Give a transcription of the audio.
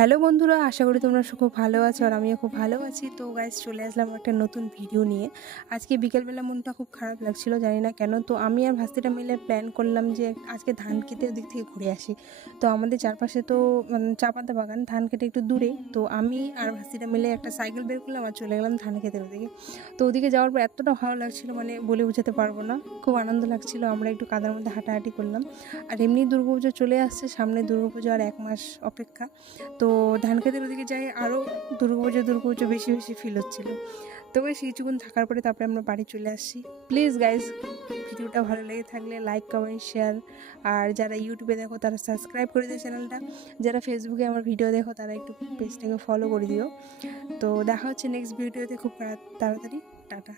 Hello বন্ধুরা, আশা করি তোমরা খুব ভালো আছো আর আমিও খুব ভালো আছি। তো গাইস, চলে আসলাম একটা নতুন ভিডিও নিয়ে। আজকে বিকেলবেলা মনটা খুব খারাপ লাগছিল, জানি না কেন। তো আমি আর ভাস্তিটা মিলে প্ল্যান করলাম যে আজকে ধান খেতে ওদিক থেকে ঘুরে আসি। তো আমাদের চারপাশে তো চা পাতা বাগান, ধান খেতে একটু দূরে। তো আমি আর ভাস্তিটা মিলে একটা সাইকেল বের করলাম আর চলে গেলাম ধান খেতের ওদিকে। তো ওদিকে যাওয়ার পর এতটা ভালো লাগছিল, মানে বলে বোঝাতে পারবো না। খুব আনন্দ লাগছিল। আমরা একটু কাদার মধ্যে হাঁটাহাঁটি করলাম। আর এমনি দুর্গাপুজো চলে আসছে, সামনে দুর্গাপুজো আর 1 মাস অপেক্ষা। তো ধান খেতের ওদিকে যাই, আরও দুর্গাপুজো বেশি বেশি ফিল হচ্ছিলো। তো বেশ কিছুক্ষণ থাকার পরে তারপরে আমরা বাড়ি চলে আসছি। প্লিজ গাইজ, ভিডিওটা ভালো লেগে থাকলে লাইক, কমেন্ট, শেয়ার। আর যারা ইউটিউবে দেখো তারা সাবস্ক্রাইব করে দিও চ্যানেলটা। যারা ফেসবুকে আমার ভিডিও দেখো তারা একটু পেজটাকে ফলো করে দিও। তো দেখা হচ্ছে নেক্সট ভিডিওতে খুব তাড়াতাড়ি। টাটা।